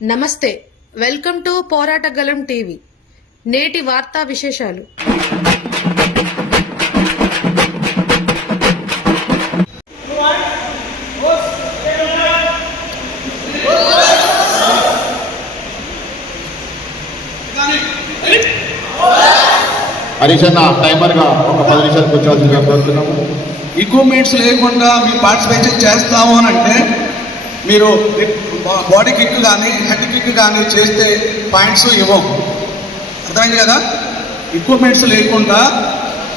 నమస్తే, welcome to పోరాటగలం TV. నేటి వార్తా విశేషాలు. హరీషన్న టైమర్గా ఒక 10 నిమిషాలు కూర్చోవాల్సిందిగా కోరుతున్నాము. ఎక్విప్మెంట్స్ లేకుండా మీరు పార్టిసిపేషన్ చేస్తాము అని అంటే మీరు బాడీ కిక్ కానీ హెడ్ కిక్ కానీ చేస్తే పాయింట్స్ ఇవ్వము. అర్థమైంది కదా? ఎక్విప్మెంట్స్ లేకుండా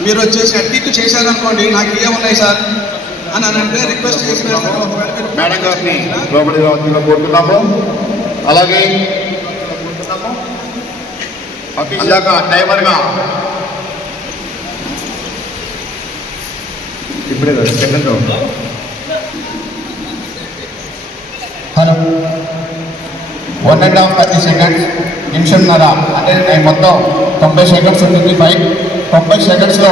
మీరు వచ్చేసి హెడ్ కిక్ చేశారనుకోండి, నాకు ఏమున్నాయి సార్ అని అంటే రిక్వెస్ట్ చేసిన మేడం గారిని లోపలికి రావాల్సిందిగా కోరుతున్నాము. అలాగే టైమర్గా ఇప్పుడే సెకండ్ రౌండ్. హలో, 1.5 30 సెకండ్స్, నిమిషంన్నర అంటే మొత్తం 90 సెకండ్స్ ఉంటుంది. 90 సెకండ్స్లో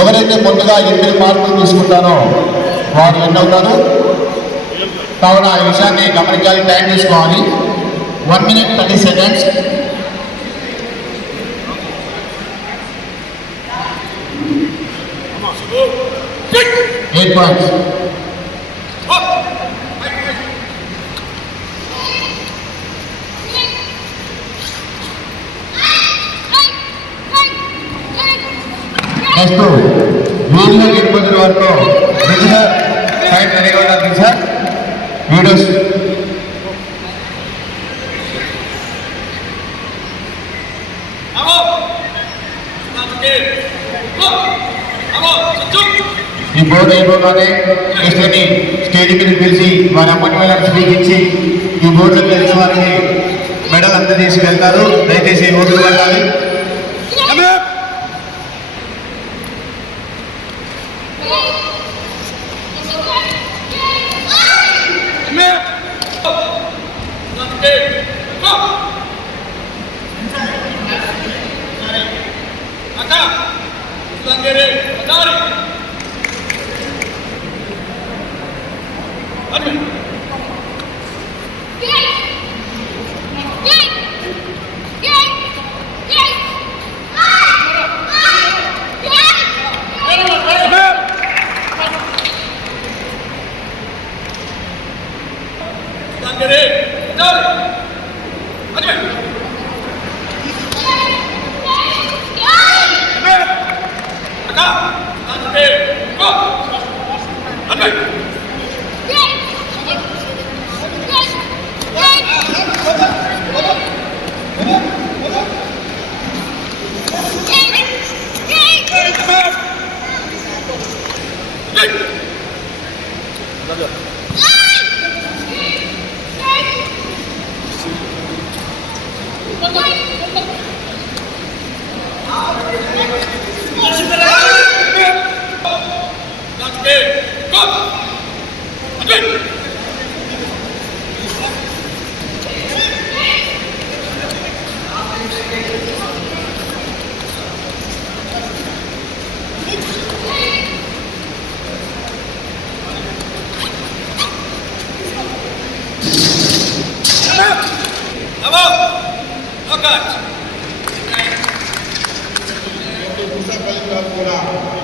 ఎవరైతే ముందుగా 8 మార్కులు తీసుకుంటారో వారు విన్ అవుతారు. కావున ఈ విషయాన్ని గమనించాలి, టైం తీసుకోవాలి. 1 minute 30 seconds. Eight points. Next video గెలిపోతున్న వరకు రిజినల్ సైట్ రెడీగా ఉండాలి సార్. వీడియోస్ ఈ బోర్డు అయిపోగానే నెక్స్ట్ని స్టేజ్ మీద పిలిచి వారి అమ్మని వాళ్ళని స్పీకించి ఈ బోర్డులో గెలిచిన వారిని మెడల్ అంతా తీసుకెళ్తారు. దయచేసి ఓట్లు పడాలి.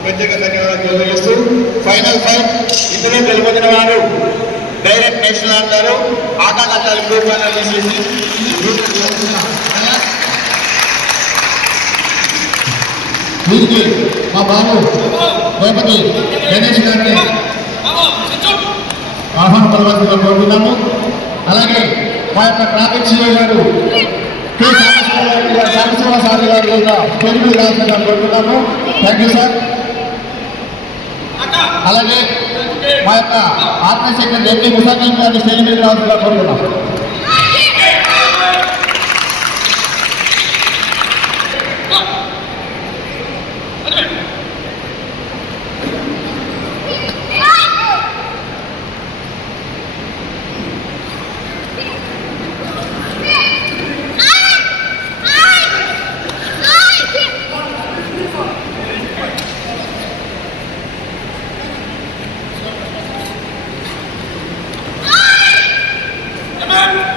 ప్రత్యేక ధన్యవాదాలు తెలియజేస్తూ ఫైనల్ ఫైట్ ఇందులో గెలుపొందిన వారు డైరెక్ట్ నేషనల్ అంటారు. ఆటగాళ్ళ గ్రూప్ చేసి వీరికి మా బాబు రేపటి గణేష్ గారిని ఆహ్వాన పరవశంగా కోరుతున్నాము. అలాగే మా యొక్క ట్రాఫిక్ సిఐ గారు కె సాంబశివసారి గారు కూడా తెలుగు రాష్ట్రంగా కోరుతున్నాము. Thank you sir. అలాగే మా యొక్క ఆత్మ సెక్రటరీ ఎంపీ ముసాఫిర్ గారిని స్టేజ్ మీద రావాల్సిందిగా కోరుతున్నాము. Amen.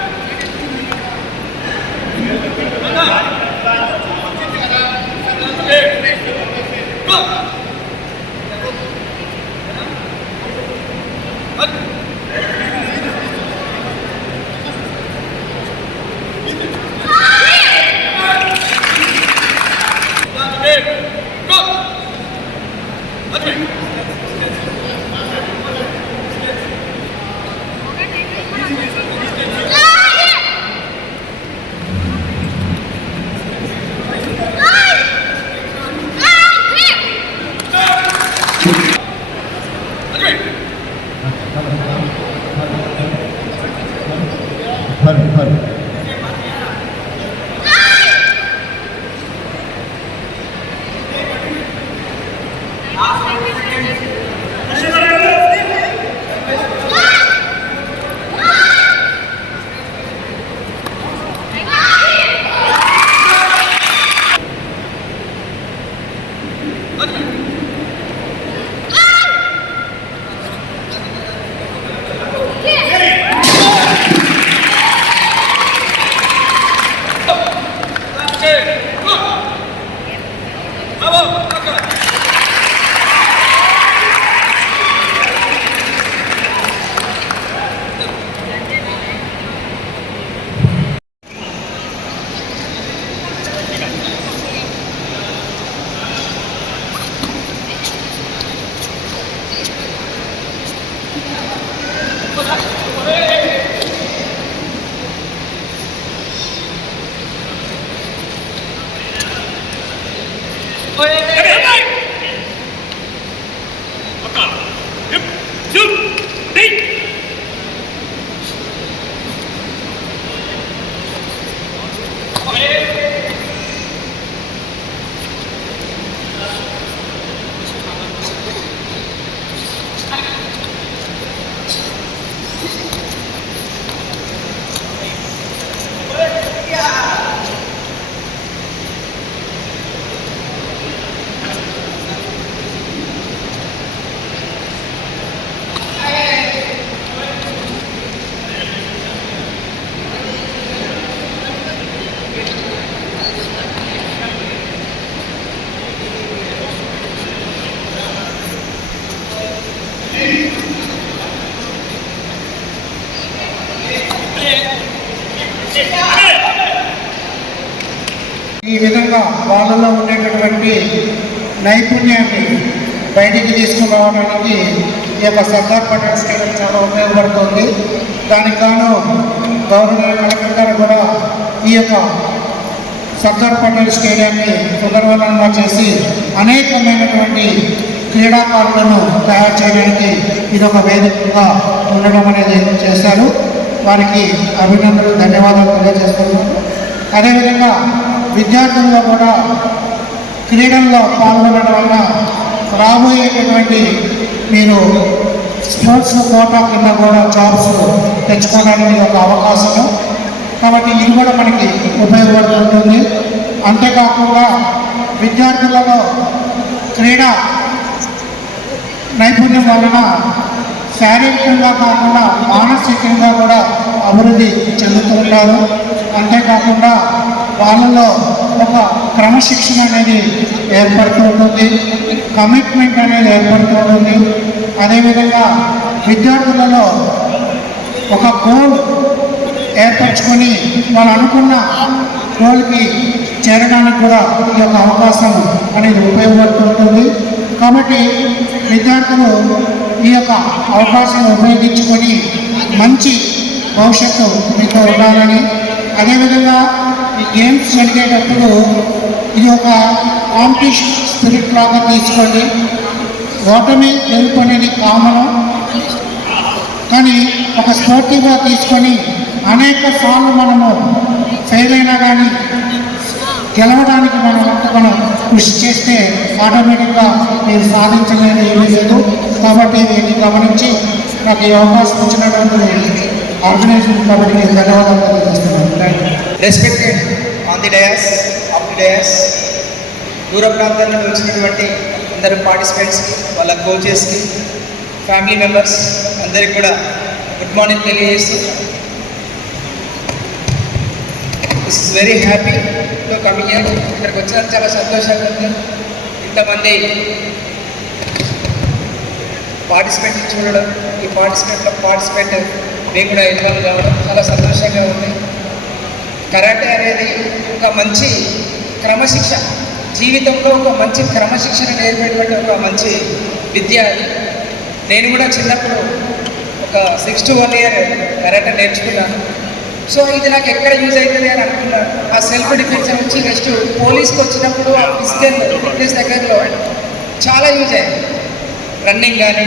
గారు. ఈ విధంగా వాళ్ళలో ఉండేటటువంటి నైపుణ్యాన్ని బయటికి తీసుకురావడానికి ఈ యొక్క సర్దార్ పటేల్ స్టేడియం చాలా ఉపయోగపడుతుంది. దానికి గాను గవర్నర్ కలెక్టర్ గారు కూడా ఈ యొక్క సర్దార్ పటేల్ స్టేడియాన్ని పునర్వలన చేసి అనేకమైనటువంటి క్రీడాకారులను తయారు చేయడానికి ఇదొక వేదికగా ఉండడం అనేది చేశారు. వారికి అభినందనలు, ధన్యవాదాలు తెలియజేస్తున్నాను. అదేవిధంగా విద్యార్థుల్లో కూడా క్రీడల్లో పాల్గొనడం వల్ల రాబోయేటటువంటి మీరు స్పోర్ట్స్ కోటా కింద కూడా జాబ్స్ తెచ్చుకోవడానికి ఒక అవకాశము. కాబట్టి ఇది కూడా మనకి ఉపయోగపడుతుంటుంది. అంతేకాకుండా విద్యార్థులలో క్రీడా నైపుణ్యం వలన శారీరకంగా కాకుండా మానసికంగా కూడా అభివృద్ధి చెందుతుంటారు. అంతేకాకుండా వాళ్ళలో ఒక క్రమశిక్షణ అనేది ఏర్పడుతూ ఉంటుంది, కమిట్మెంట్ అనేది ఏర్పడుతూ ఉంటుంది. అదేవిధంగా విద్యార్థులలో ఒక గోల్ ఏర్పరచుకొని వాళ్ళు అనుకున్న గోల్కి చేరడానికి కూడా ఈ యొక్క అవకాశం అనేది ఉపయోగపడుతుంటుంది. కాబట్టి విద్యార్థులు ఈ యొక్క అవకాశాన్ని ఉపయోగించుకొని మంచి భవిష్యత్తు మీకు ఉండాలని, అదేవిధంగా ఈ గేమ్స్ జరిగేటప్పుడు ఇది ఒక కాంపిటీషన్ స్పిరిట్ లాగా తీసుకోండి. ఓటమి గెలుపు అనేది కామను, కానీ ఒక స్పోర్టివ్గా తీసుకొని అనేక సార్లు మనము ఫెయిల్ అయినా కానీ గెలవడానికి మనం కృషి చేస్తే ఆటోమేటిక్గా మీరు సాధించలేదు ఏమీ లేదు. కాబట్టి దీన్ని గమనించి నాకు ఈ అవకాశం ఇచ్చినటువంటి ఆర్గనైజేషన్ కాబట్టి నేను ధన్యవాదాలు తెలియజేస్తున్నాను. Respected on the dais, of the dais, దూర ప్రాంతాల నుండి వచ్చినటువంటి అందరు పార్టిసిపెంట్స్కి, వాళ్ళ కోచెస్కి, ఫ్యామిలీ మెంబర్స్ అందరికి కూడా గుడ్ మార్నింగ్ తెలియజేస్తూ, this is very happy to come here. ఇక్కడికి వచ్చినందుకు చాలా సంతోషంగా ఉంది. ఇంతమంది పార్టిసిపెంట్ చూడడం, ఈ పార్టిసిపెంట్ మేము కూడా ఇన్వాల్వ్ కావడం చాలా సంతోషంగా ఉంది. కరాటే అనేది ఒక మంచి క్రమశిక్షణ, జీవితంలో ఒక మంచి క్రమశిక్షణ నేర్పేటువంటి ఒక మంచి విద్య అది. నేను కూడా చిన్నప్పుడు ఒక 6 to 1 year కరాటే నేర్చుకున్నాను. సో ఇది నాకు ఎక్కడ యూజ్ అవుతుంది అని అనుకున్నాను. ఆ సెల్ఫ్ డిఫెన్స్ వచ్చి నెక్స్ట్ పోలీస్కి వచ్చినప్పుడు ఆ ఫిజికల్ ఫిట్నెస్ దగ్గరలో చాలా యూజ్ అయ్యింది. రన్నింగ్ కానీ,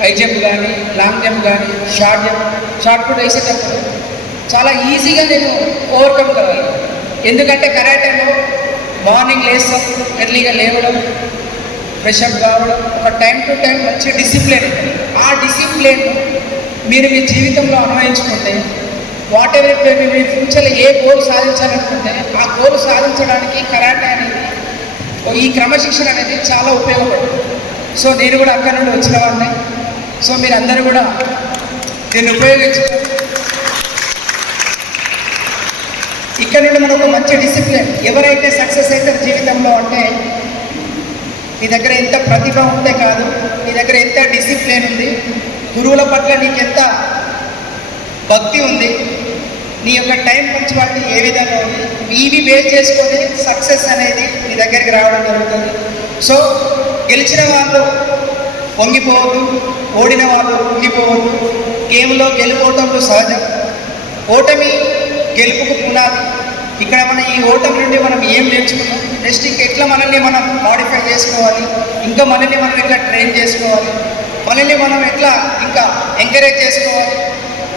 హై జంప్ కానీ, లాంగ్ జంప్ కానీ, షార్ట్ పుట్ వేసేటప్పుడు చాలా ఈజీగా నేను ఓవర్కమ్ కాగలను. ఎందుకంటే కరాటేలో మార్నింగ్ లేస్తాం, ఎర్లీగా లేవడం, ఫ్రెష్ అప్ కావడం, ఒక టైం టు టైం మంచి డిసిప్లిన్ ఉంటుంది. ఆ డిసిప్లిన్ మీరు మీ జీవితంలో అన్వయించుకుంటే వాట్ ఎవర్ మీరు ఫ్యూచర్లో ఏ గోల్ సాధించాలనుకుంటే ఆ గోల్ సాధించడానికి కరాటే అనేది, ఈ క్రమశిక్షణ అనేది చాలా ఉపయోగపడుతుంది. సో నేను కూడా అక్కడ నుండి వచ్చిన వాడిని. సో మీరు అందరూ కూడా దీన్ని ఉపయోగించుకోవాలి. ఇక్కడ నుండి మనకు ఒక మంచి డిసిప్లిన్, ఎవరైతే సక్సెస్ అవుతారు జీవితంలో అంటే నీ దగ్గర ఎంత ప్రతిభ ఉంటే కాదు, నీ దగ్గర ఎంత డిసిప్లిన్ ఉంది, గురువుల పట్ల నీకు ఎంత భక్తి ఉంది, నీ యొక్క టైం మంచి వాటి ఏ విధంగా ఉంది, ఇవి బేస్ చేసుకొని సక్సెస్ అనేది నీ దగ్గరికి రావడం జరుగుతుంది. సో గెలిచిన వాళ్ళు పొంగిపోవద్దు, ఓడిన వాళ్ళు పొంగిపోవద్దు. గేమ్లో గెలుపోవటంలో సహజం, ఓటమి గెలుపుకు పునాది. ఇక్కడ మనం ఈ ఓటమి నుండి మనం ఏం నేర్చుకున్నాం, నెక్స్ట్ ఎట్లా మనల్ని మనం మాడిఫై చేసుకోవాలి, ఇంకా మనల్ని మనం ఎట్లా ట్రైన్ చేసుకోవాలి, మనల్ని మనం ఎట్లా ఇంకా ఎంకరేజ్ చేసుకోవాలి,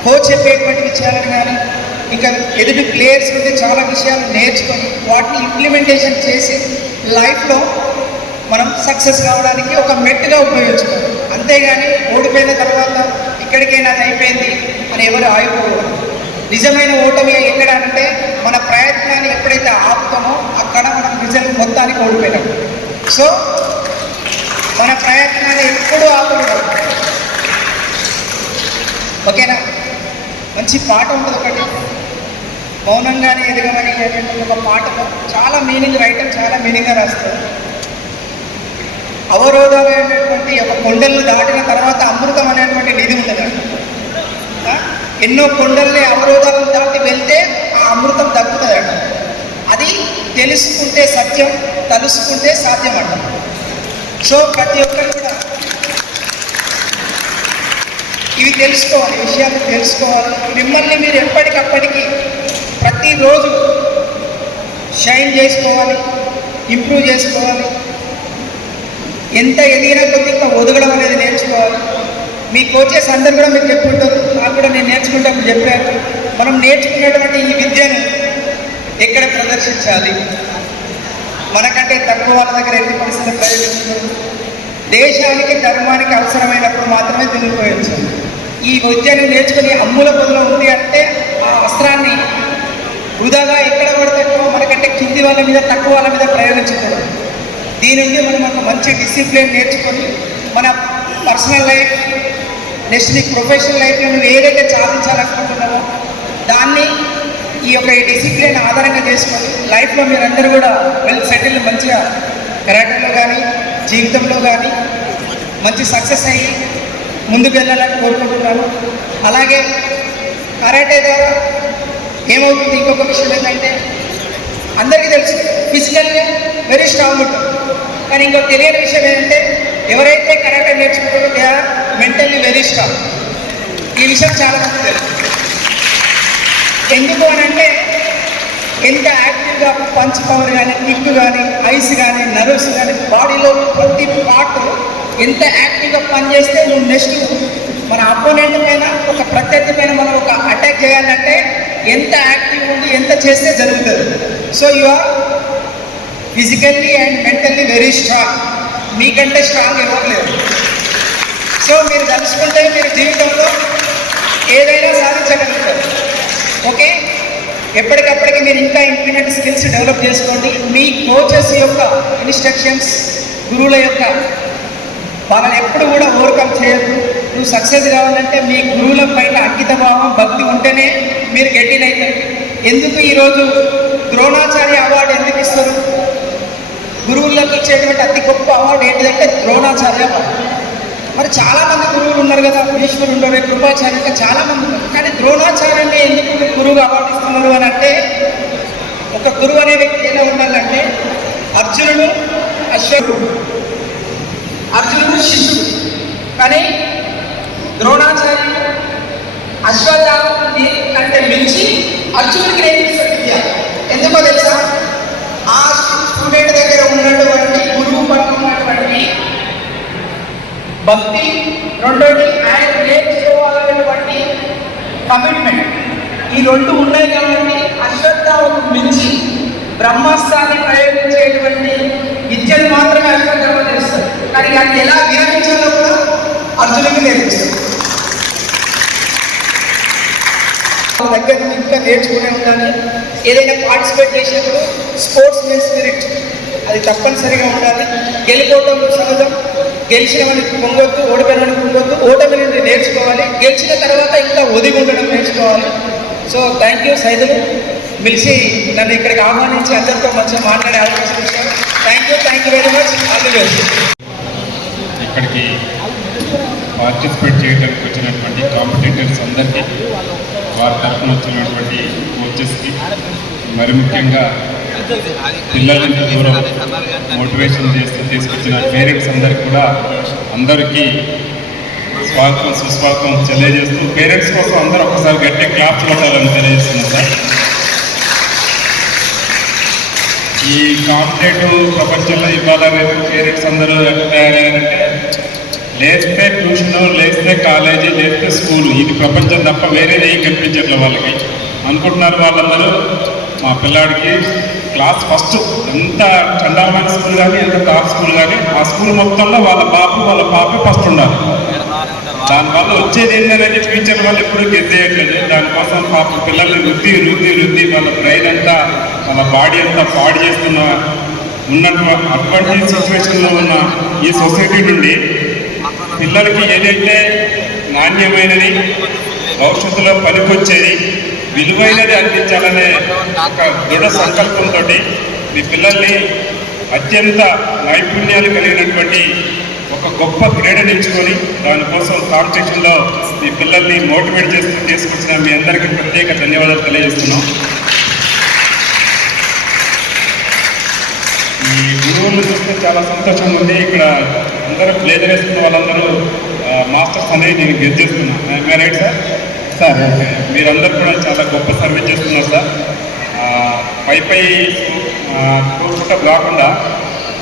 కోచ్ చెప్పేటువంటి విషయాలను కానీ ఇంకా ఎదుటి ప్లేయర్స్ నుండి చాలా విషయాలు నేర్చుకొని వాటిని ఇంప్లిమెంటేషన్ చేసి లైఫ్లో మనం సక్సెస్ కావడానికి ఒక మెట్టుగా ఉపయోగించుకోవాలి. అంతేగాని ఓడిపోయిన తర్వాత ఇక్కడికైనా అది అయిపోయింది అని ఎవరు ఆగిపోవాలి. నిజమైన ఓటమి ఎక్కడ అంటే మన ప్రయత్నాన్ని ఎప్పుడైతే ఆపుతామో అక్కడ మనం రిజల్ట్ మొత్తానికి ఓడిపోయినాం. సో మన ప్రయత్నాన్ని ఎప్పుడూ ఆపకూడదు. ఓకేనా? మంచి పాట ఉంటుంది ఒకటి, మౌనంగానే ఎదగమని అనేటువంటి ఒక పాటలో చాలా మీనింగ్, రైటర్ చాలా మీనింగ్గా రాస్తారు. అవరోధాలు అనేటువంటి ఒక కొండలను దాటిన తర్వాత అమృతం అనేటువంటి నిధి ఉంటుంది. ఎన్నో కొండల్ని అవరోధాలను దాటి వెళ్తే ఆ అమృతం దక్కుతుందట. అది తెలుసుకుంటే సత్యం, తలుసుకుంటే సాధ్యం అంట. సో ప్రతి ఒక్కరు కూడా ఇవి తెలుసుకోవాలి, విషయాలు తెలుసుకోవాలి. మిమ్మల్ని మీరు ఎప్పటికప్పటికి ప్రతిరోజు షైన్ చేసుకోవాలి, ఇంప్రూవ్ చేసుకోవాలి. ఎంత ఎదిగిన కొద్ది ఇంకా ఒదగడం అనేది నేర్చుకోవాలి. మీ కోచెస్ అందరు కూడా మీకు చెప్పుకుంటారు, నాకు కూడా నేను నేర్చుకుంటప్పుడు చెప్పారు, మనం నేర్చుకున్నటువంటి ఈ విద్యను ఎక్కడ ప్రదర్శించాలి, మనకంటే తక్కువ వాళ్ళ దగ్గర ఎన్ని పరిస్థితులు ప్రయోగించాలి, దేశానికి ధర్మానికి అవసరమైనప్పుడు మాత్రమే దీన్ని ఉపయోగించాలి. ఈ విద్యను నేర్చుకుని అమ్ముల పొదలో ఉంది అంటే ఆ అస్త్రాన్ని వృధాగా ఎక్కడ పడితే మనకంటే కింది వాళ్ళ మీద తక్కువ వాళ్ళ మీద ప్రయోగించకూడదు. దీని నుండి మనం ఒక మంచి డిసిప్లిన్ నేర్చుకొని మన పర్సనల్ లైఫ్, నెక్స్ట్ నీ ప్రొఫెషనల్ లైఫ్లో నువ్వు ఏదైతే సాధించాలనుకుంటున్నావో దాన్ని ఈ యొక్క డిసిప్లిన్ ఆధారంగా చేసుకొని లైఫ్లో మీరందరూ కూడా వెల్ సెటిల్, మంచిగా కరాటేలో కానీ జీవితంలో కానీ మంచి సక్సెస్ అయ్యి ముందుకు వెళ్ళాలని కోరుకుంటున్నాను. అలాగే కరాటే ద్వారా ఏమవుతుంది, ఇంకొక విషయం ఏంటంటే అందరికీ తెలుసు ఫిజికల్గా వెరీ స్ట్రాంగ్ ఉంటుంది. కానీ ఇంకొక తెలియని విషయం ఏంటంటే ఎవరైతే కరాటే నేర్చుకుంటారో they are mentally very strong. ఈ విషయం చాలా మంది తెలుసు. ఎందుకు అని అంటే ఎంత యాక్టివ్గా పంచ్ పవర్ కానీ, కిక్ కానీ, ఐస్ కానీ, నర్వ్స్ కానీ, బాడీలో ప్రతి పార్ట్ ఎంత యాక్టివ్గా పనిచేస్తే నువ్వు నెక్స్ట్ మన అపోనెంట్ పైన, ఒక ప్రత్యర్థి పైన మనం ఒక అటాక్ చేయాలంటే ఎంత యాక్టివ్ ఉండి ఎంత చేస్తే జరుగుతుంది. So you are physically and mentally very strong. మీకంటే స్ట్రాంగ్ ఎవరు లేరు. సో మీరు తలుచుకుంటే మీరు జీవితంలో ఏదైనా సాధించగలుగుతారు. ఓకే, ఎప్పటికప్పటికి మీరు ఇంకా ఇంప్లిమెంట్ స్కిల్స్ డెవలప్ చేసుకోండి. మీ కోచెస్ యొక్క ఇన్స్ట్రక్షన్స్, గురువుల యొక్క వాళ్ళని ఎప్పుడు కూడా ఓవర్కమ్ చేయొద్దు. నువ్వు సక్సెస్ కావాలంటే మీ గురువుల పైన అంకిత భావం, భక్తి ఉంటేనే మీరు గెట్టిన్ అవుతారు. ఎందుకు ఈరోజు ద్రోణాచార్య అవార్డు ఎందుకు ఇస్తారు? గురువులకు ఇచ్చేటువంటి అతి గొప్ప అవార్డు ఏంటిదంటే ద్రోణాచార్య అవార్డు. మరి చాలామంది గురువులు ఉన్నారు కదా, ఈశ్వరుడు ఉన్నారు, కృపాచార్య, ఇంకా చాలామంది ఉన్నారు. కానీ ద్రోణాచార్యాన్ని ఎందుకు గురువుగా అవార్డు ఇస్తున్నారు అని అంటే, ఒక గురువు అనే వ్యక్తి ఎలా ఉండాలంటే అర్జునుడు అశ్వత్థుడు, అర్జునుడు శిష్యుడు. కానీ ద్రోణాచార్యుడు అశ్వత్థామని కంటే మించి అర్జునుడికి నేర్పిస్తాడు విద్య. ఎందుకో తెలుసా? ఆ స్టూడెంట్ దగ్గర ఉన్నటువంటి గురువు పట్ల ఉన్నటువంటి భక్తి, రెండోది ఆయన నేర్చుకోవాలనేటువంటి కమిట్మెంట్. ఈ రెండు ఉన్నాయి కాబట్టి అశ్వత్థామకు మించి బ్రహ్మాస్త్రాన్ని ప్రయోగించేటువంటి విద్యను మాత్రమే అశ్వత్థామ చేస్తారు. కానీ దాన్ని ఎలా విరమించాలో కూడా అర్జునుడికి నేర్పిస్తారు. దగ్గర ఇంకా నేర్చుకునే ఉండాలి. ఏదైనా పార్టిసిపేట్ చేసినప్పుడు స్పోర్ట్స్ మెన్ స్పిరిట్ అది తప్పనిసరిగా ఉండాలి. గెలుపోవటం సహజం. గెలిచిన వాడికి పొంగొద్దు, ఓడిపోయిన వాడికి పొంగొద్దు. ఓటమి నుండి నేర్చుకోవాలి. గెలిచిన తర్వాత ఇంకా ఒదిగి ఉండడం నేర్చుకోవాలి. సో థ్యాంక్ యూ సైదులు మిలిసి నన్ను ఇక్కడికి ఆహ్వానించి అందరితో మంచిగా మాట్లాడే అవకాశం ఇచ్చారు. Thank you very much. All the best. ఇక్కడికి పార్టిసిపేట్ చేయడానికి వచ్చినటువంటి కాంపిటేటర్స్ అందరికీ, వారి తరఫున వచ్చినటువంటి కోచెస్కి, మరి ముఖ్యంగా పిల్లలకి దూరం మోటివేషన్ చేస్తూ తీసుకొచ్చిన పేరెంట్స్ అందరికీ కూడా అందరికీ స్వాగతం సుస్వాగతం తెలియజేస్తూ, పేరెంట్స్ కోసం అందరూ ఒకసారి గట్టి క్లాప్స్ కొట్టాలని తెలియజేస్తున్నాం సార్. ఈ కాంపిటేటివ్ ప్రపంచంలో ఇవాళ రేపు పేరెంట్స్ అందరూ ఎట్లా తయారయ్యారంటే, లేస్తే ట్యూషను, లేస్తే కాలేజీ, లేస్తే స్కూలు, ఇది ప్రపంచం తప్ప వేరేది ఏం కనిపించట్లే వాళ్ళకి అనుకుంటున్నారు. వాళ్ళందరూ మా పిల్లాడికి క్లాస్ ఫస్ట్, ఎంత చండాలమైన స్కూల్ కానీ, ఎంత టాప్ స్కూల్ కానీ, ఆ స్కూల్ మొత్తంలో వాళ్ళ పాప ఫస్ట్ ఉండాలి. దానివల్ల వచ్చేది ఏంటనేది ఫ్యూచర్ వాళ్ళు ఎప్పుడూ గెద్దేయట్లేదు. దానికోసం పాప పిల్లల్ని రుద్ది వాళ్ళ బ్రెయిన్ అంతా, వాళ్ళ బాడీ అంతా పాడు చేస్తున్న అటువంటి సిచ్యువేషన్లో ఉన్న ఈ సొసైటీ నుండి పిల్లలకి ఏదైతే నాణ్యమైనది, భవిష్యత్తులో పనికొచ్చేది, విలువైనది అందించాలనే ఒక దృఢ సంకల్పంతో మీ పిల్లల్ని అత్యంత నైపుణ్యాలు కలిగినటువంటి ఒక గొప్ప క్రీడను ఎంచుకొని దానికోసం కాంపిటీషన్లో మీ పిల్లల్ని మోటివేట్ చేస్తూ తీసుకొచ్చిన మీ అందరికీ ప్రత్యేక ధన్యవాదాలు తెలియజేస్తున్నాం. ఈ గురువులను చూస్తే చాలా సంతోషంగా ఉంది. ఇక్కడ అందరూ బ్లేజర్ వేసుకున్న వాళ్ళందరూ మాస్టర్స్ అనేది నేను గెట్ చేస్తున్నాను. Right sir? సార్ మీరందరూ కూడా చాలా గొప్ప సర్వీస్ చేస్తున్నారు సార్. పై చూసుకుంటా కాకుండా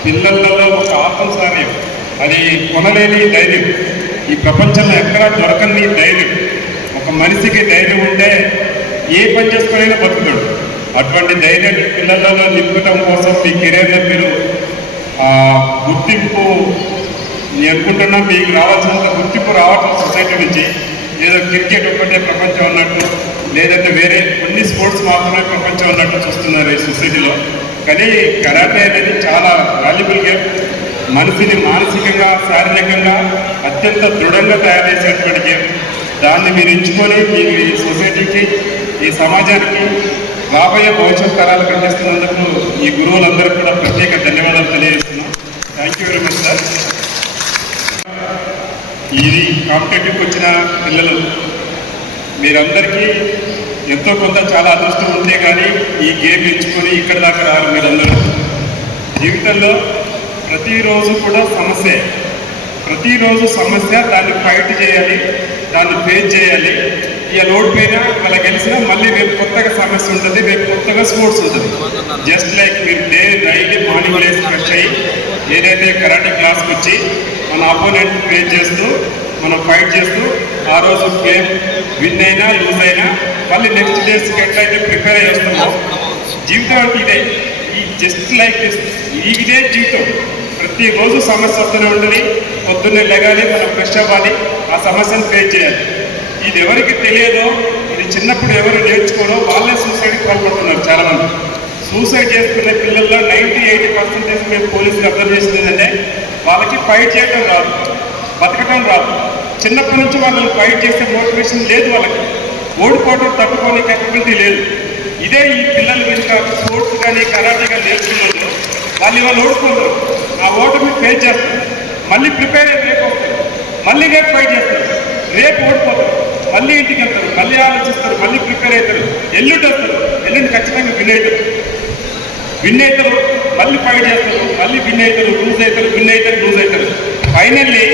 పిల్లలలో ఒక ఆత్మస్థైర్యం, అది కొనలేని ధైర్యం, ఈ ప్రపంచంలో ఎక్కడా దొరకని ధైర్యం. ఒక మనిషికి ధైర్యం ఉంటే ఏ పని చేసుకునైనా బతుకుతాడు. అటువంటి ధైర్యాన్ని పిల్లలలో నింపడం కోసం మీ కెరీర్లో మీరు గుర్తింపు, నేను అనుకుంటున్నా మీకు రావాల్సినంత గుర్తింపు రావట్లేదు సొసైటీ నుంచి. ఏదో క్రికెట్ ఒకటే ప్రపంచం ఉన్నట్టు, లేదంటే వేరే కొన్ని స్పోర్ట్స్ మాత్రమే ప్రపంచం ఉన్నట్టు చూస్తున్నారు ఈ సొసైటీలో. కానీ కరాటే అనేది చాలా వాల్యుబుల్ గేమ్. మనిషిని మానసికంగా, శారీరకంగా అత్యంత దృఢంగా తయారు చేసేటువంటి గేమ్. దాన్ని మీరు ఎంచుకొని మీరు ఈ సొసైటీకి, ఈ సమాజానికి, రాబోయే భవిష్యత్ తరాలకు అందిస్తున్నందుకు ఈ గురువులందరికీ కూడా ప్రత్యేక ధన్యవాదాలు తెలియజేస్తున్నాం. Thank you very much sir. ఇది కాంపిటేటివ్కి వచ్చిన పిల్లలు మీరందరికీ ఎంతో కొంత చాలా అదృష్టం ఉంటే కానీ ఈ గేమ్ ఎంచుకొని ఇక్కడ దాకా రారు. మీరందరూ జీవితంలో ప్రతిరోజు కూడా సమస్య, ప్రతిరోజు సమస్య, దాన్ని ఫైట్ చేయాలి, దాన్ని ఫేస్ చేయాలి. ఇక ఓడిపోయినా మళ్ళీ గెలిచినా మళ్ళీ రేపు కొత్తగా సమస్య ఉంటుంది, రేపు కొత్తగా స్పోర్ట్స్ ఉంటుంది. జస్ట్ లైక్ మీరు డైలీ మార్నింగ్ లేసి ఫ్రెష్ అయ్యి ఏదైతే కరాటే క్లాస్కి వచ్చి మన అపోనెంట్ ఫేస్ చేస్తూ మనం ఫైట్ చేస్తూ ఆ రోజు గేమ్ విన్ అయినా లూజ్ అయినా మళ్ళీ నెక్స్ట్ డేస్కి ఎట్లయితే ప్రిపేర్ చేస్తామో, జీవితం అంటే ఇదే. ఈ జస్ట్ లైక్ దిస్, ఇదే జీవితం. ప్రతిరోజు సమస్య వస్తూనే ఉంటుంది. పొద్దున్నే లెగాలి, మనం ఫ్రెష్ అవ్వాలి, ఆ సమస్యను ఫేస్ చేయాలి. ఇది ఎవరికి తెలియదో, ఇది చిన్నప్పుడు ఎవరు నేర్చుకోరో వాళ్ళే సూసైడ్కి పాల్పడుతున్నారు చాలామంది. సూసైడ్ చేసుకునే పిల్లల్లో 90-80% మేము పోలీసులు అబ్జర్వ్ చేసింది ఏంటంటే వాళ్ళకి ఫైట్ చేయడం రాదు, బతకడం రాదు. చిన్నప్పటి నుంచి వాళ్ళని ఫైట్ చేసే మోటివేషన్ లేదు, వాళ్ళకి ఓడిపోవడం తట్టుకోని కెపబిలిటీ లేదు. ఇదే ఈ పిల్లలు కనుక స్పోర్ట్స్ కానీ కరాటే కానీ నేర్చుకున్నారు, వాళ్ళు ఓడిపోతారు. ఆ ఓటమి ఫేస్ చేస్తారు, మళ్ళీ ప్రిపేర్ అయ్యి రేపు వస్తారు, మళ్ళీ రేపు ఫైట్ చేస్తారు, రేపు ఓడిపోతారు, మళ్ళీ ఇంటికి వెళ్తారు, మళ్ళీ ఆలోచిస్తారు, మళ్ళీ ప్రిపేర్ అవుతారు, ఎల్లుండి వస్తారు, ఎల్లుండి ఖచ్చితంగా విన్ అవుతారు, మళ్ళీ ఫైట్ చేస్తారు, మళ్ళీ విన్ అవుతారు, లూజ్ అవుతారు. ఫైనల్లీ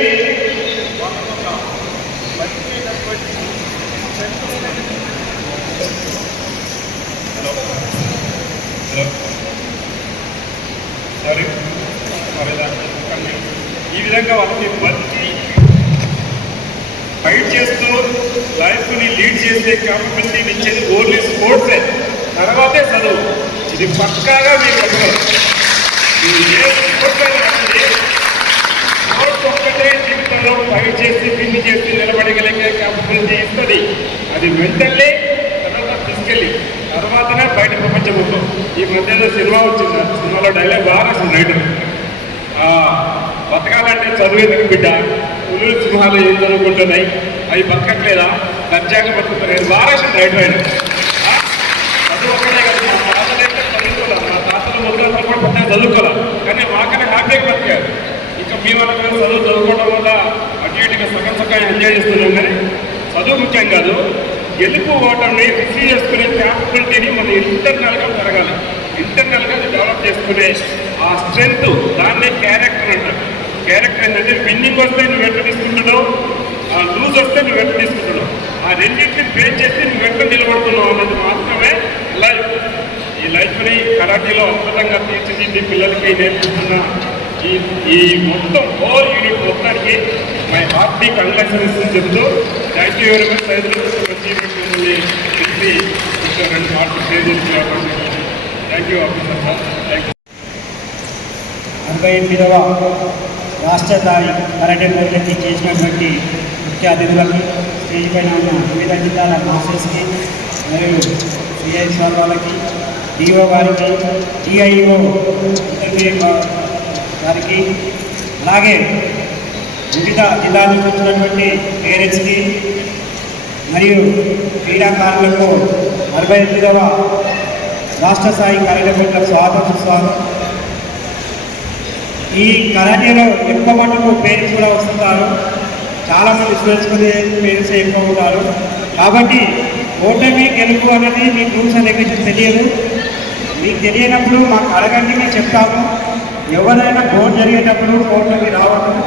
ఈ విధంగా వాళ్ళకి బతికి ఫైట్ చేస్తూ లైఫ్ని లీడ్ చేసే క్యాపబిలిటీని ఇచ్చేది ఓన్లీ స్పోర్ట్సే, తర్వాతే చదువు. ఇది పక్కాగా మీకు చెప్పగలరు. ఏ స్పోర్ట్స్ అయినా కానీ స్పోర్ట్స్ ఒక్కటే జీవితంలో ఫైట్ చేసి విన్ చేసి నిలబడగలిగే క్యాపబిలిటీ ఇస్తుంది. అది మెంటల్లీ, తర్వాత ఫిజికల్లీ, తర్వాతనే బయట ప్రపంచం ఉంటుంది. ఈ మధ్యలో సినిమా వచ్చింది, ఆ సినిమాలో డైలాగ్ బాగా రాసింది రైటర్, బతకాలంటే చదువేందుకు బిడ్డ, పులులు సింహాలు ఏం చదువుకుంటున్నాయి, అవి బతకట్లేదా, దర్జాగా బతుకుతున్నాయి, బాగా రాసింది రైటర్ ఆయన. చదువు ఒక్కటే కదా, మా తాతలైతే చదువుకోవాలి, మా తాతలు మొదలు కూడా పెద్దగా చదువుకోవాలి, కానీ మాకన్నా హ్యాపీగా బతికారు. ఇంకా మీ వల్ల చదువుకోవడం వల్ల అటు ఇటుగా సగం ఎంజాయ్ చేస్తున్నాం. కానీ చదువు ముఖ్యం కాదు, గెలుపు ఓటర్ని రిసీవ్ చేసుకునే క్యాపబిలిటీని మనం ఇంటర్నల్గా పెరగాలి. ఇంటర్నల్గా డెవలప్ చేసుకునే ఆ స్ట్రెంగ్త్, దాన్నే క్యారెక్టర్ అంటారు. క్యారెక్టర్ ఏంటంటే విన్నింగ్ వస్తే నువ్వు వెంట తీసుకుంటున్నావు, లూజ్ వస్తే నువ్వు వెంట తీసుకుంటున్నావు, ఆ రెండింటిని బేస్ చేసి నువ్వు వెంట నిలబడుతున్నావు అన్నది మాత్రమే లైఫ్. ఈ లైఫ్ని కరాటీలో అద్భుతంగా తీర్చిదిద్ది పిల్లలకి నేర్పిస్తున్న ఈ మొత్తం హోల్ యూనిట్ మొత్తానికి మై హార్టీ కంగ్రాచులేషన్స్ చెప్తూ థ్యాంక్ యూ వెరీ మచ్. రైతులు తెలిసి ఇంకా 2 మాటలు షేర్ చేసుకునే అవకాశం. Thank you officer sir. Thank you. 48వ రాష్ట్ర స్థాయి కరాటే టోర్నమెంట్ చేసినటువంటి ముఖ్య అతిథులకి, స్టేజ్ పైన ఉన్న వివిధ జిల్లాల మాస్టర్స్కి మరియు సిఐ సార్ వాళ్ళకి, డిఓ గారికి, డిఐఓ గారికి, అలాగే వివిధ జిల్లాల నుంచి వచ్చినటువంటి పేరెంట్స్కి మరియు క్రీడాకారులకు 48వ రాష్ట్ర స్థాయి కరాటే పోటీలకు స్వాగతం. ఈ కరాటేలో ఎక్కువ మటుకు పేరెంట్స్ కూడా వస్తుంటారు, చాలామంది స్టూడెంట్స్ పేరెంట్స్ ఎక్కువ ఉంటారు. కాబట్టి ఓటమి గెలుపు అనేది మీకు రూల్స్ అండ్ రెగ్యులేషన్ తెలియదు. మీకు తెలియనప్పుడు మాకు అడగండి, మేము చెప్తాము. ఎవరైనా బోర్డు జరిగేటప్పుడు కోర్టులోకి రావడం,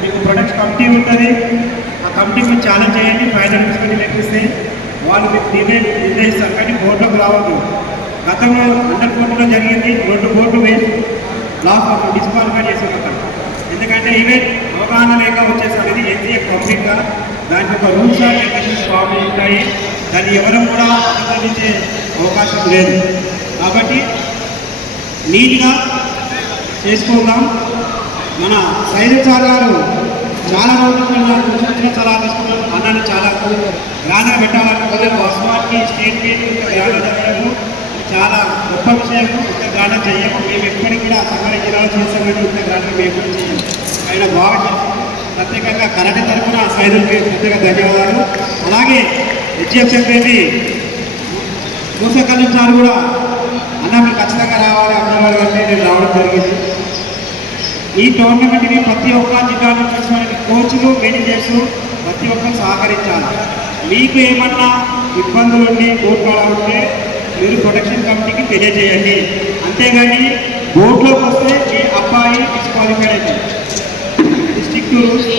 మీకు ప్రొడక్ట్ కమిటీ ఉంటుంది, ఆ కమిటీ మీరు ఛాలెంజ్ చేయండి, ఫైనల్ తీసుకుని లెక్కిస్తే వాళ్ళు మీకు నిర్ణయిస్తారు. కానీ బోర్డులోకి రావద్దు. గతంలో అండర్ కోర్టులో జరిగింది, 2 బోర్డు వేసి లాస్ డిస్క్వాలిఫై చేసేవాళ్ళం. ఎందుకంటే ఇవే అవగాహన లేక వచ్చేసారు. ఇది ఎగ్జామ్ పబ్లిక్గా దానికి ఒక రూల్స్ అండ్ రెగ్యులేషన్స్ ఫామ్ ఉంటాయి, దాన్ని ఎవరు కూడా అనుసరించే అవకాశం లేదు. కాబట్టి నీట్గా చేసుకుందాం. మన సైనిక్ సార్ గారు చాలా రోజులు నాకు సూచన సలహా తీసుకున్నాను. అన్నాన్ని చాలా గ్రాండ్గా పెట్టాలనుకుంటే వాస్తవానికి స్టేట్ మీట్ జరగడము చాలా గొప్ప విషయం. ఇంత గ్రాండ్గా చేయము, మేము ఎప్పటికీ కూడా సంగారెడ్డి జిల్లాలో చేస్తామని ఇంత గ్రాండ్గా మేము కూడా చేయము. ఆయన బాగా చేస్తాం. ప్రత్యేకంగా కరాటే తరఫున సైనికులకి ప్రత్యేక ధన్యవాదాలు. అలాగే హెచ్ఎఫ్ సెక్రటరీ మూసకల్లు సార్ కూడా అన్న మీరు ఖచ్చితంగా రావాలి అన్నవారు అంటే నేను రావడం జరిగింది. ఈ టోర్నమెంట్ని ప్రతి ఒక్క జిల్లా నుంచి వచ్చిన కోచ్లు, మేనేజర్స్ ప్రతి ఒక్కరు సహకరించాలి. మీకు ఏమన్నా ఇబ్బందులు ఉండి కోర్టుకుంటే మీరు ప్రొటెక్షన్ కమిటీకి తెలియజేయండి. అంతేగాని బోర్డులోకి వస్తే మీ అబ్బాయి డిస్క్వాలిఫైడ్ అవుతుంది. డిస్ట్రిక్ట్ రూల్స్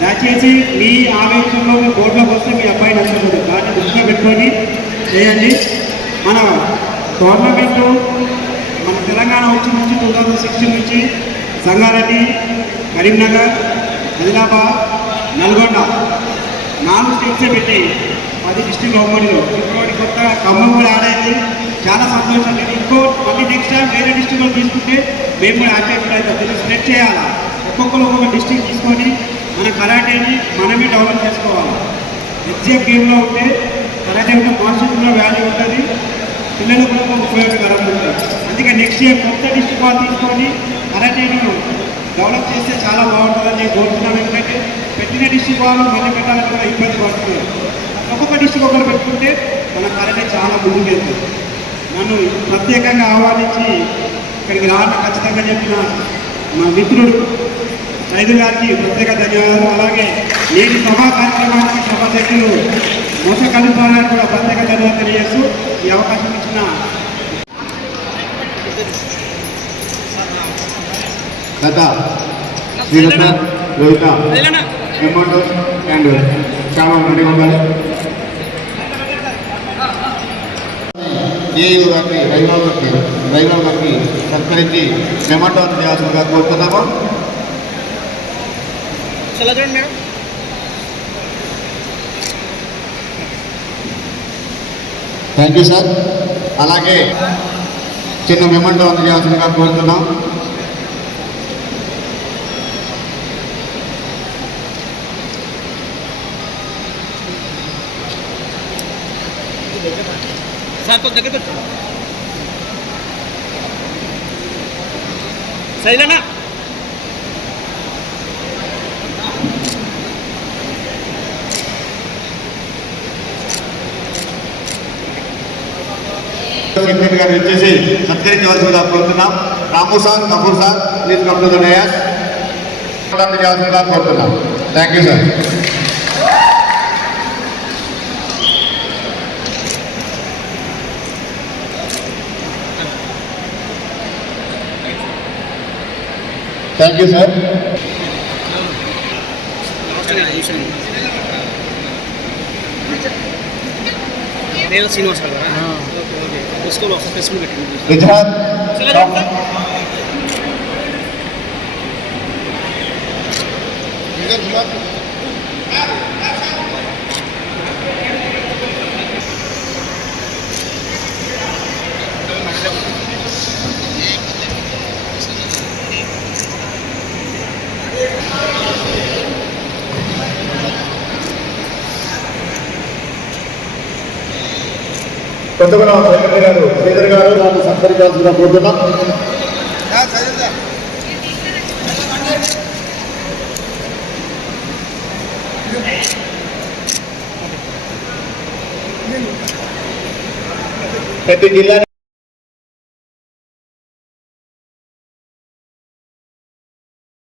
దయచేసి మీ ఆవేశంలో మీ బోర్డులోకి వస్తే మీ అబ్బాయి నష్టపోదు. దాన్ని దృష్టిలో పెట్టుకొని చేయండి. మన గవర్నమెంట్ మన తెలంగాణ వచ్చి నుంచి 2016 నుంచి సంగారెడ్డి, కరీంనగర్, ఆదిలాబాద్, నల్గొండ 4 స్టేట్సే పెట్టి 10 డిస్ట్రిక్ట్ ఉమ్మడిలో ఇంకోటి కొత్త ఖమ్మం కూడా యాడ్ అయింది. చాలా సంతోషం. ఇంకో మళ్ళీ నెక్స్ట్ టైం వేరే డిస్ట్రిక్ట్లో తీసుకుంటే మేము కూడా యాక్టివ్ అవుతాం. దీన్ని స్ప్రెడ్ చేయాలి. ఒక్కొక్కరు ఒక్కొక్క డిస్ట్రిక్ట్ తీసుకొని మన కరాటేని మనమే డెవలప్ చేసుకోవాలి. ఎగ్జామ్ గేమ్లో ఉంటే కరాటే ఉంటే కాన్స్టిట్యూషన్లో వాల్యూ ఉంటుంది, పిల్లలకు కూడా ఉపయోగకరంగా ఉంటుంది. అందుకే నెక్స్ట్ ఇయర్ కొత్త డిస్ట్రిక్ట్ వాళ్ళు తీసుకొని కరాటేను డెవలప్ చేస్తే చాలా బాగుంటుందని నేను కోరుతున్నాను. ఎందుకంటే పెట్టిన డిస్ట్రిక్ట్ వాళ్ళు మళ్ళీ పెట్టాలని కూడా ఇబ్బంది పడుతున్నారు. ఒక్కొక్క డిస్ట్రిక్ట్ ఒకరు పెట్టుకుంటే మన కరాటే చాలా ముందుకు వెళ్తుంది. నన్ను ప్రత్యేకంగా ఆహ్వానించి ఇక్కడికి రావడం ఖచ్చితంగా చెప్పిన మా మిత్రుడు రైతు గారికి ప్రత్యేక ధన్యవాదాలు. అలాగే నేటి సభా కార్యక్రమానికి సభాధ్యక్షులు మోసకల్లి సార్ గారికి కూడా ప్రత్యేక ధన్యవాదాలు తెలియజేస్తూ ఈ అవకాశం ఇచ్చిన గత శ్రీరత్న, రోహిత, మెమోటోస్ అండ్ చాలా రెడీ ఉండాలి. ఏయూ గారికి, రైరావు గారికి సత్కరించి మెమోటో చేయాల్సిందిగా కోరుతున్నాము. Thank you sir. అలాగే చిన్న మెమంటో అందజేయాల్సిందిగా కోరుతున్నాం. సార్ కొంచెం దగ్గర సైలనా సెక్రటరీ గారు వచ్చేసి సత్కరించవలసిందిగా కోరుతున్నాం. Ramu sir, Kapoor sir, please come to the dais. అందజేయాల్సిందిగా కోరుతున్నాం. Thank you sir. Thank you sir. నేను శ్రీనివాస్ గారు స్కూల్లో ఒక ప్రెస్ మీట్ పెట్టింది. విజయనాథ్ కొత్తగూడెం సెక్రటరీ గారు శ్రీధర్ గారు నన్ను సత్కరించాల్సిందిగా కోరుతున్నాం. ప్రతి జిల్లా